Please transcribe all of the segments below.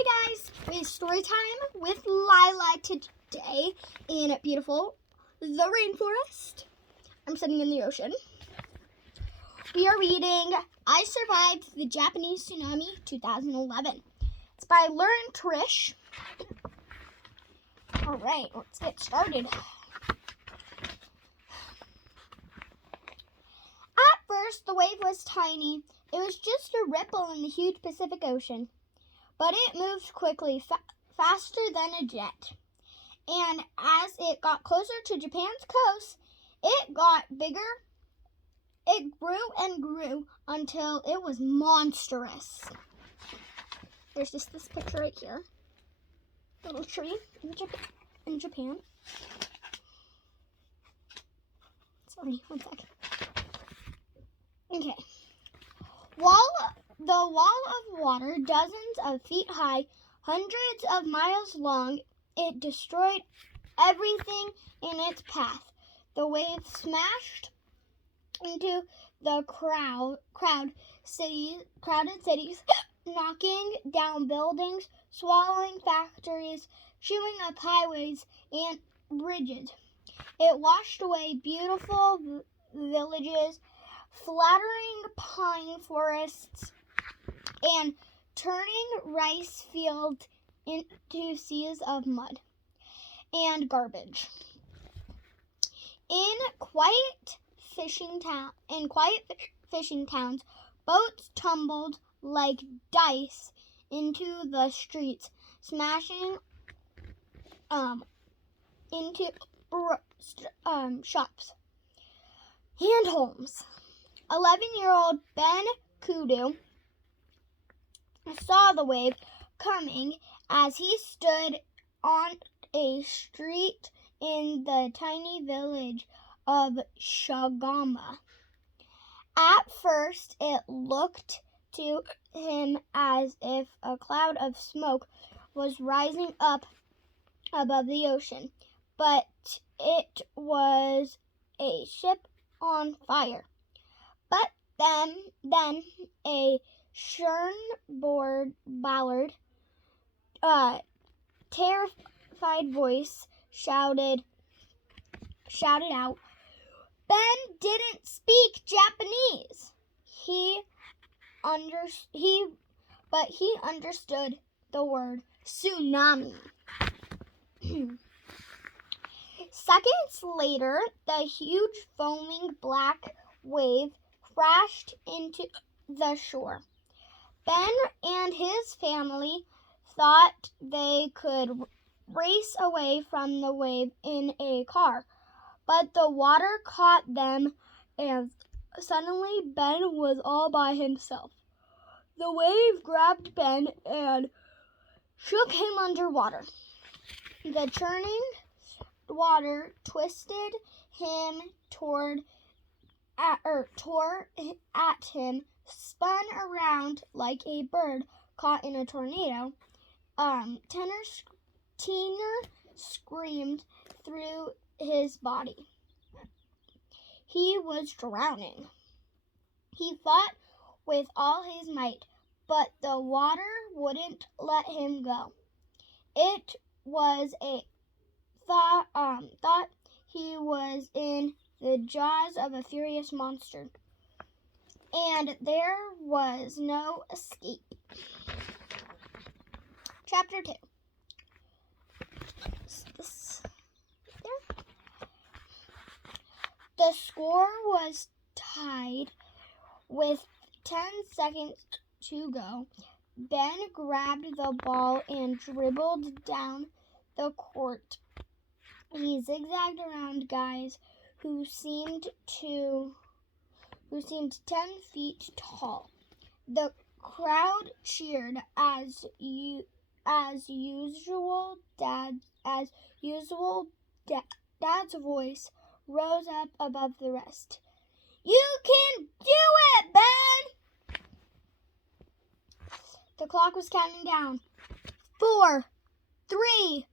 Hi guys, it's story time with Lylah today in beautiful the rainforest. I'm sitting in the ocean. We are reading I Survived the Japanese Tsunami 2011. It's by Lauren Trish. Alright, let's get started. At first, the wave was tiny. It was just a ripple in the huge Pacific Ocean. But it moved quickly, faster than a jet. And as it got closer to Japan's coast, it got bigger. It grew and grew until it was monstrous. There's just this picture right here. Little tree in Japan. Sorry, one sec. Okay. The wall of water, dozens of feet high, hundreds of miles long, it destroyed everything in its path. The waves smashed into the crowded cities, knocking down buildings, swallowing factories, chewing up highways and bridges. It washed away beautiful villages, flattering pine forests, and turning rice fields into seas of mud and garbage. In quiet fishing towns, boats tumbled like dice into the streets, smashing into shops and homes. 11-year-old Ben Kudu saw the wave coming as he stood on a street in the tiny village of Shagama. At first, it looked to him as if a cloud of smoke was rising up above the ocean, but it was a ship on fire. But then a Ballard, terrified voice shouted out, "Ben didn't speak Japanese." But he understood the word tsunami. Seconds later, the huge foaming black wave crashed into the shore. Ben and his family thought they could race away from the wave in a car, but the water caught them, and suddenly Ben was all by himself. The wave grabbed Ben and shook him underwater. The churning water twisted him tore at him, spun around like a bird caught in a tornado. Tenor screamed through his body. He was drowning. He fought with all his might, but the water wouldn't let him go. It was a thought he was in the jaws of a furious monster, and there was no escape. Chapter 2. The score was tied with 10 seconds to go. Ben grabbed the ball and dribbled down the court. He zigzagged around guys who seemed 10 feet tall. The crowd cheered as usual. Dad's voice rose up above the rest. "You can do it, Ben!" The clock was counting down. 4, 3,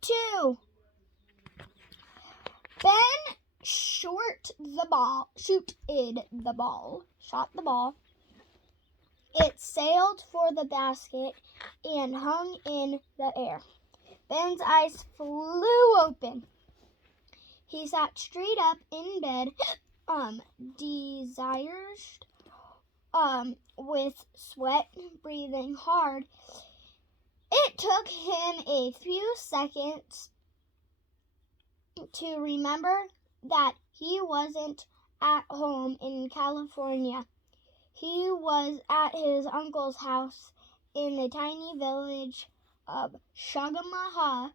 2. Ben shot the ball, It sailed for the basket and hung in the air. Ben's eyes flew open. He sat straight up in bed, with sweat, breathing hard. It took him a few seconds to remember that he wasn't at home in California. He was at his uncle's house in the tiny village of Shagamaha,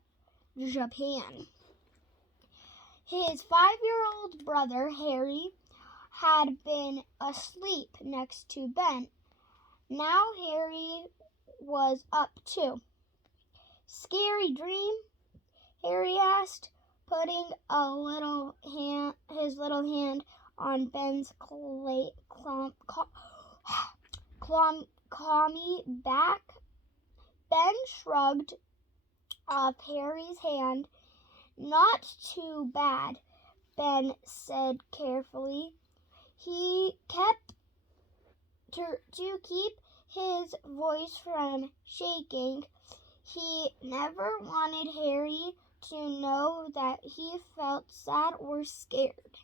Japan. His 5-year-old brother, Harry, had been asleep next to Ben. Now Harry was up too. Scary dream? Harry asked, putting his little hand on Ben's clammy back. Ben shrugged off Harry's hand. Not too bad, Ben said carefully. He kept to keep his voice from shaking. He never wanted Harry to know that he felt sad or scared.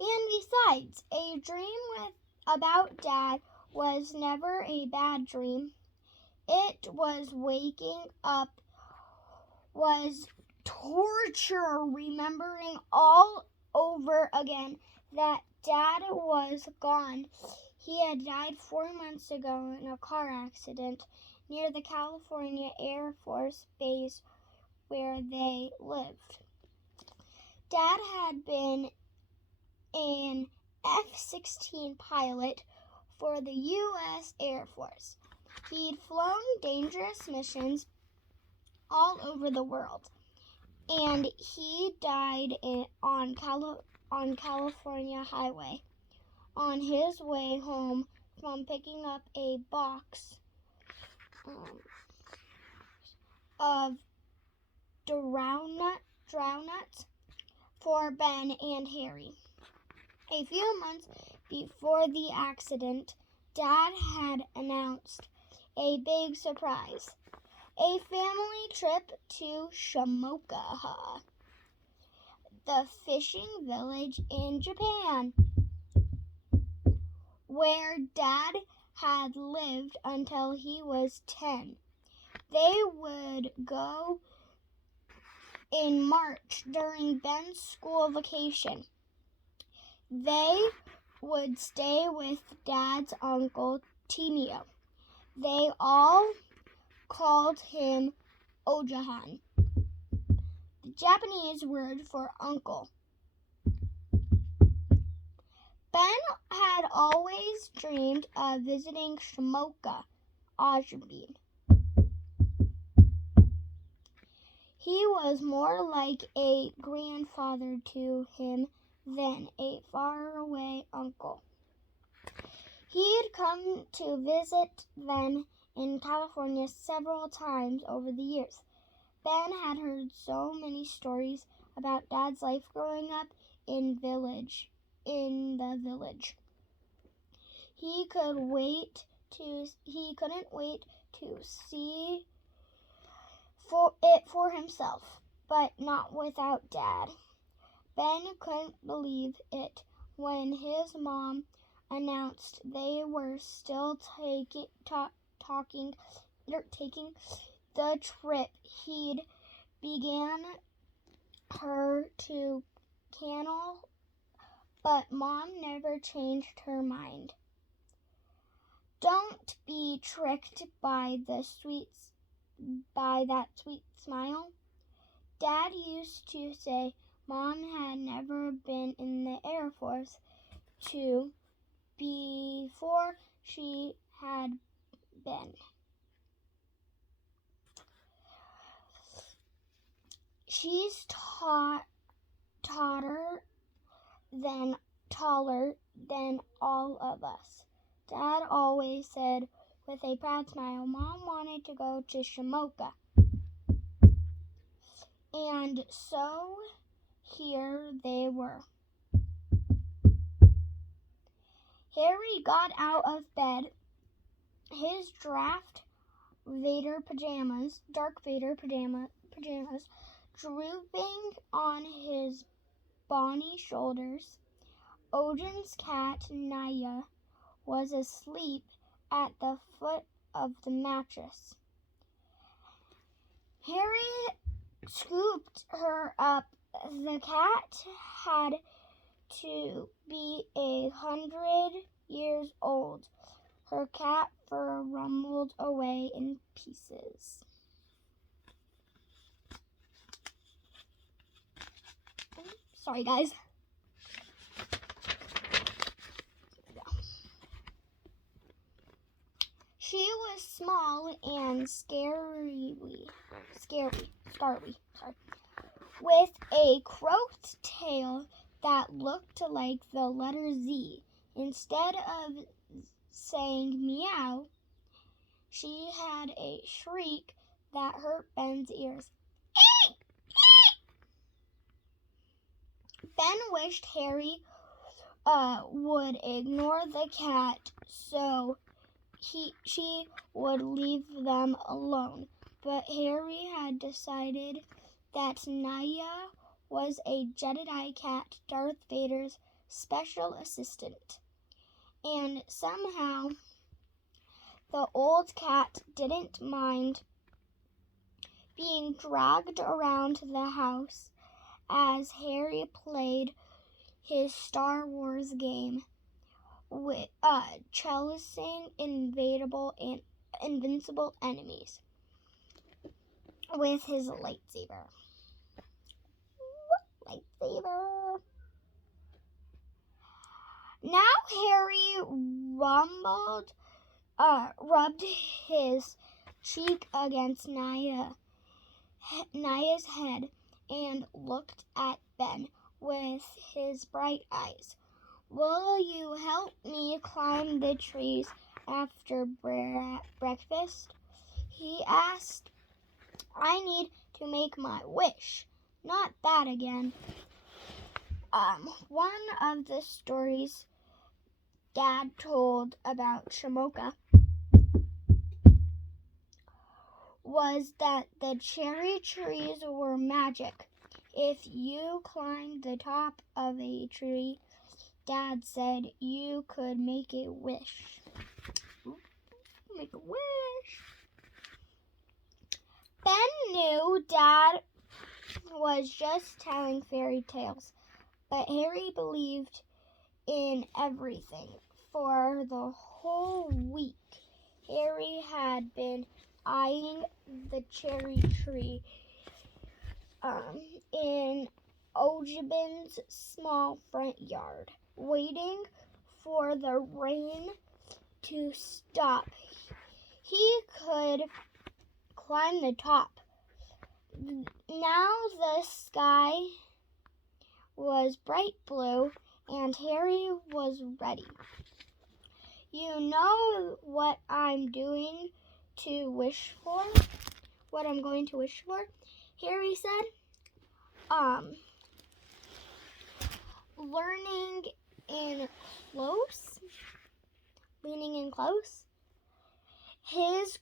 And besides, a dream about Dad was never a bad dream. It was waking up, was torture, remembering all over again that Dad was gone. He had died 4 months ago in a car accident near the California Air Force Base where they lived. Dad had been an F-16 pilot for the U.S. Air Force. He'd flown dangerous missions all over the world, and he died on California Highway on his way home from picking up a box of drownnuts for Ben and Harry. A few months before the accident, Dad had announced a big surprise. A family trip to Shimoka, the fishing village in Japan, where Dad had lived until he was 10. They would go in March during Ben's school vacation. They would stay with Dad's uncle, Timio. They all called him Ojahan, the Japanese word for uncle. Ben had always dreamed of visiting Shimoka, Ajabin. He was more like a grandfather to him than a faraway uncle. He had come to visit them in California several times over the years. Ben had heard so many stories about Dad's life growing up in the village. He couldn't wait to see it for himself, but not without Dad. Ben couldn't believe it when his mom announced they were still taking the trip. He'd began her to Canal, but Mom never changed her mind. Don't be tricked by that sweet smile, Dad used to say. Mom had never been in the Air Force before she had been. She's taller than all of us, Dad always said with a proud smile. Mom wanted to go to Shimoka. And so here they were. Harry got out of bed, his Darth Vader pajamas, drooping on his bony shoulders. Odin's cat, Lylah, was asleep at the foot of the mattress. Harry scooped her up. The cat had to be 100 years old. Her cat fur rumbled away in pieces. Sorry, guys. She was small and scary, with a crooked tail that looked like the letter Z. Instead of saying meow, she had a shriek that hurt Ben's ears. Ben wished Harry would ignore the cat so she would leave them alone. But Harry had decided that Lylah was a Jedi cat, Darth Vader's special assistant. And somehow the old cat didn't mind being dragged around the house as Harry played his Star Wars game with chasing invincible enemies with his lightsaber. Now Harry rubbed his cheek against Lyah's head and looked at Ben with his bright eyes. Will you help me climb the trees after breakfast? He asked. I need to make my wish. Not that again. One of the stories Dad told about Shamoka was that the cherry trees were magic. If you climbed the top of a tree, Dad said you could make a wish. Make a wish. Ben knew Dad was just telling fairy tales, but Harry believed in everything. For the whole week, Harry had been eyeing the cherry tree in Ojibin's small front yard, waiting for the rain to stop. He could climb the top. Now the sky was bright blue and Harry was ready. You know what I'm going to wish for? Harry said. Leaning in close. His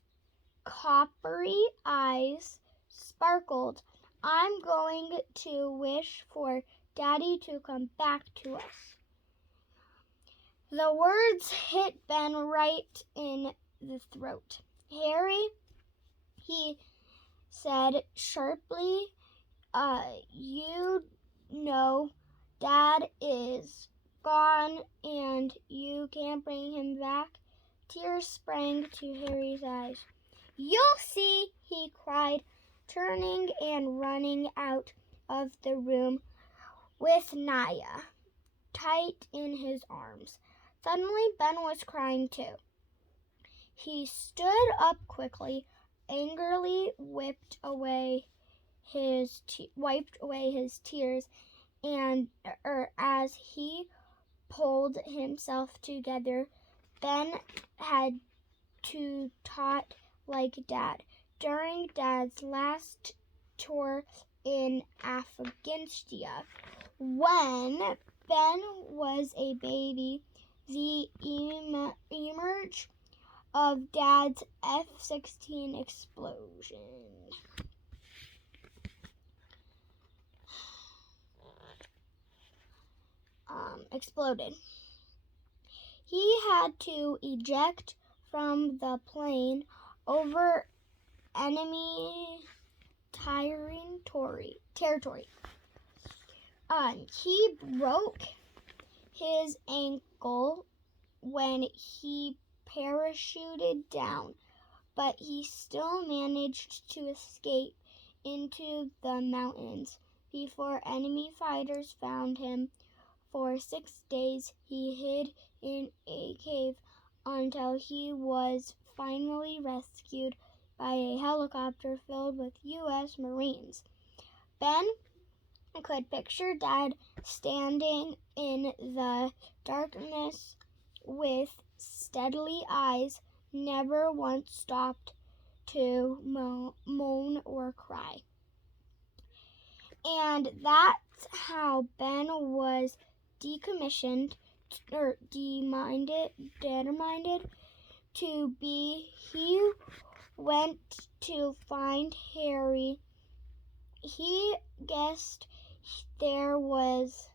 coppery eyes sparkled. I'm going to wish for Daddy to come back to us. The words hit Ben right in the throat. Harry, he said sharply, you know Dad is gone and you can't bring him back. Tears sprang to Harry's eyes. You'll see, he cried, turning and running out of the room with Lylah tight in his arms. Suddenly, Ben was crying too. He stood up quickly, angrily wiped away his tears, and as he pulled himself together, Ben had to talk like Dad. During Dad's last tour in Afghanistan, when Ben was a baby, the emerge of Dad's F-16 explosion. Exploded. He had to eject from the plane over enemy territory. He broke his ankle when he parachuted down, but he still managed to escape into the mountains before enemy fighters found him. For 6 days, he hid in a cave until he was finally rescued by a helicopter filled with U.S. Marines. Ben could picture Dad standing in the darkness with steady eyes, never once stopped to moan or cry. And that's how Ben was determined to be. He went to find Harry. He guessed there was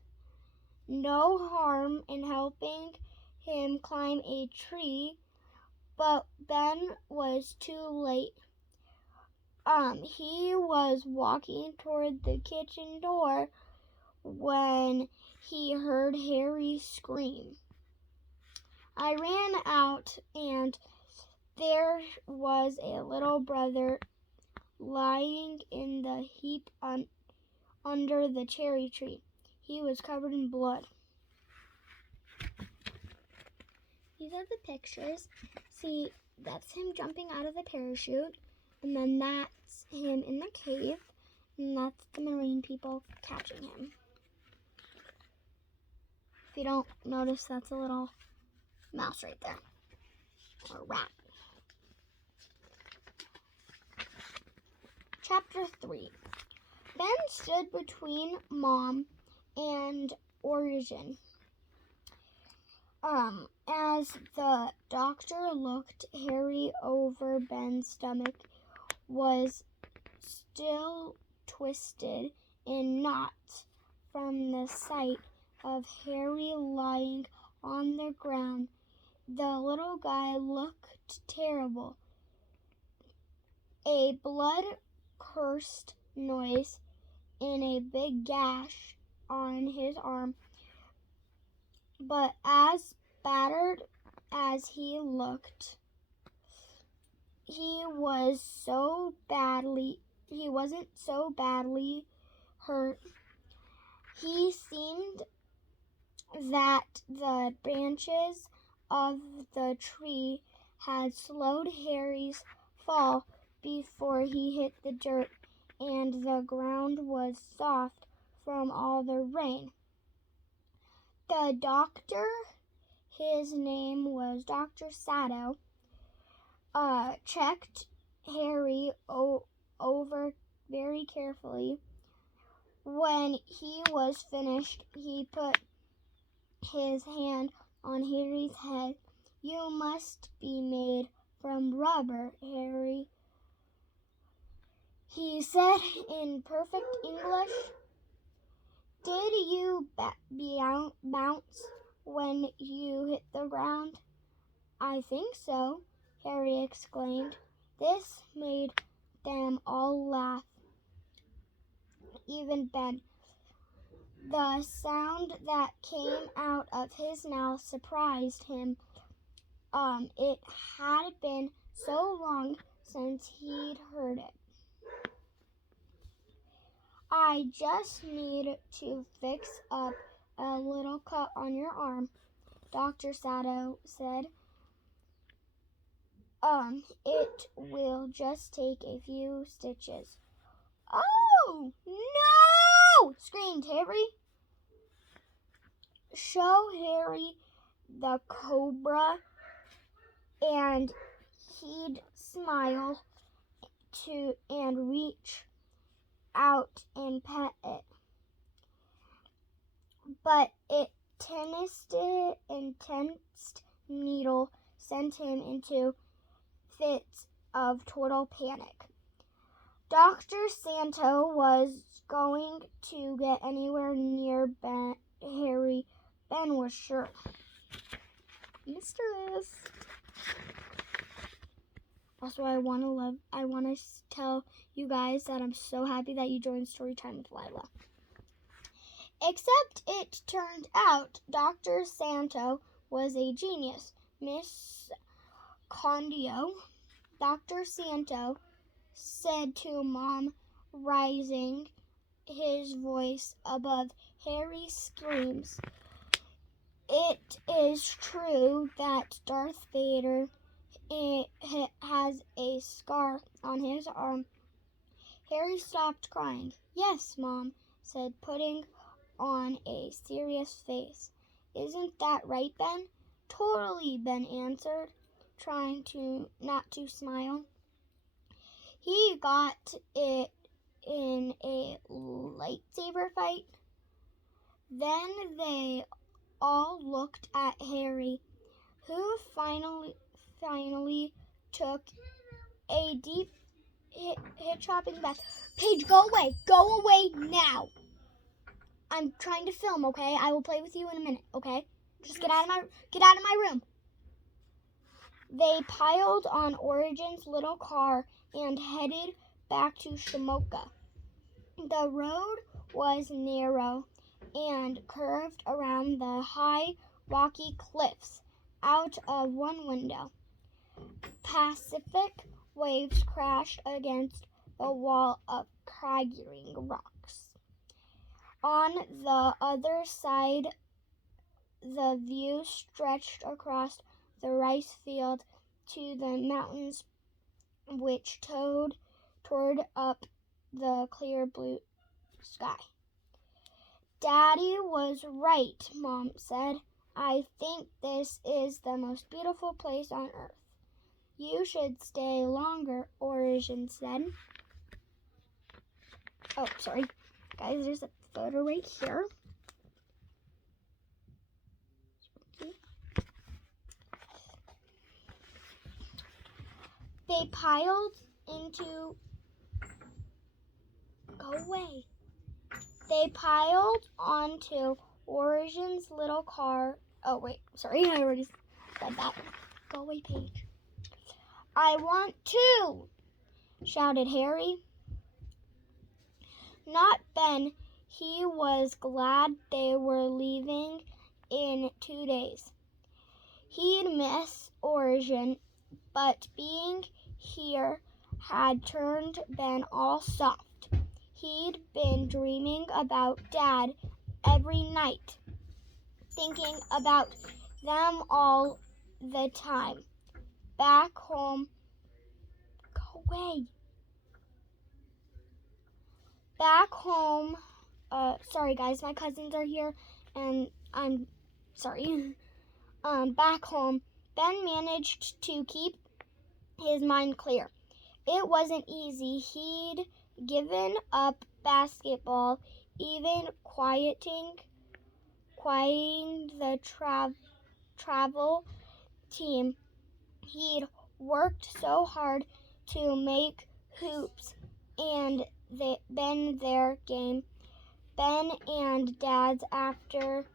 no harm in helping him climb a tree, but Ben was too late. He was walking toward the kitchen door when he heard Harry scream. I ran out, and there was a little brother lying in the heap under the cherry tree. He was covered in blood. These are the pictures. See, that's him jumping out of the parachute, and then that's him in the cave, and that's the Marine people catching him. If you don't notice, that's a little mouse right there, or rat. Chapter 3. Ben stood between Mom and Origin. As the doctor looked, Harry over Ben's stomach was still twisted in knots from the sight of Harry lying on the ground. The little guy looked terrible. A blood-curdled noise in a big gash on his arm. But as battered as he looked, he wasn't so badly hurt. He seemed that the branches of the tree had slowed Harry's fall before he hit the dirt, and the ground was soft from all the rain. The doctor, his name was Dr. Sato, checked Harry over very carefully. When he was finished, he put his hand on Harry's head. "You must be made from rubber, Harry," he said in perfect English. "Did you bounce when you hit the ground?" "I think so," Harry exclaimed. This made them all laugh, even Ben. The sound that came out of his mouth surprised him. It had been so long since he'd heard it. "I just need to fix up a little cut on your arm," Dr. Sato said. It will just take a few stitches." "Oh, no!" screamed Harry. "Show Harry the cobra," and he'd smile and reach out and pet it. But it intense needle sent him into fits of total panic. Dr. Santo was going to get anywhere near Harry. Ben was sure. Mistress. Also, I want to tell you guys that I'm so happy that you joined Storytime with Lylah. Except it turned out Dr. Santo was a genius. Miss Condio, Dr. Santo said to Mom, raising his voice above Harry's screams. It is true that Darth Vader has a scar on his arm. Harry stopped crying. Yes, Mom said, putting on a serious face. Isn't that right, Ben? Totally, Ben answered, trying not to smile. He got it in a lightsaber fight. Then they all looked at Harry, who finally took a deep hit-chopping breath. Paige, go away now. I'm trying to film, okay? I will play with you in a minute, okay? Just get out of my room. They piled on Origin's little car and headed back to Shimoka. The road was narrow and curved around the high rocky cliffs. Out of one window, Pacific waves crashed against the wall of craggy rocks. On the other side, the view stretched across the rice field to the mountains, which towed up the clear blue sky. Daddy was right, Mom said. I think this is the most beautiful place on earth. You should stay longer, Origin said. Oh, sorry. Guys, there's a photo right here. They piled into... Go away. They piled onto Origin's little car. Oh, wait. Sorry, I already said that. Go away, Paige. I want to, shouted Harry. Not Ben. He was glad they were leaving in 2 days. He'd miss Origin, but being here had turned Ben all soft. He'd been dreaming about Dad every night, thinking about them all the time. Back home, go away. Back home, sorry guys, my cousins are here and I'm sorry. Back home, Ben managed to keep his mind clear. It wasn't easy. He'd given up basketball, even quieting the travel team. He'd worked so hard to make hoops and been their game. Ben and Dad's after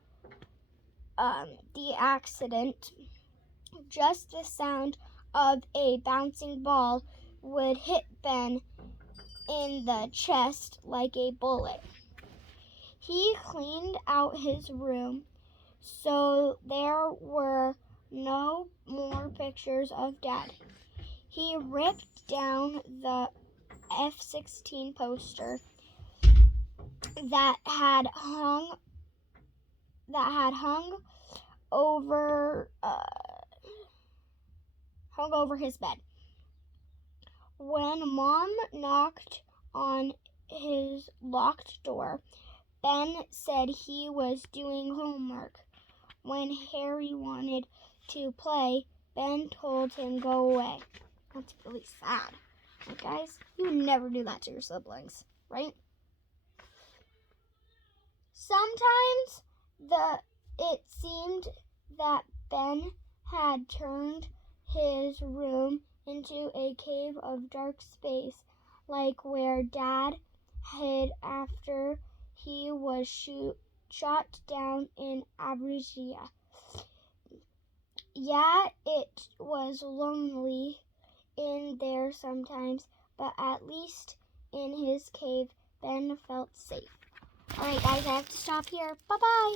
the accident. Just the sound of a bouncing ball would hit Ben in the chest like a bullet. He cleaned out his room so there were no more pictures of Dad. He ripped down the F-16 poster that had hung over his bed. When Mom knocked on his locked door, Ben said he was doing homework. When Harry wanted to play, Ben told him go away. That's really sad. Like, guys, you would never do that to your siblings, right? Sometimes It seemed that Ben had turned his room into a cave of dark space, like where Dad hid after he was shot down in Abruzzia. Yeah, it was lonely in there sometimes, but at least in his cave, Ben felt safe. Alright guys, I have to stop here. Bye-bye!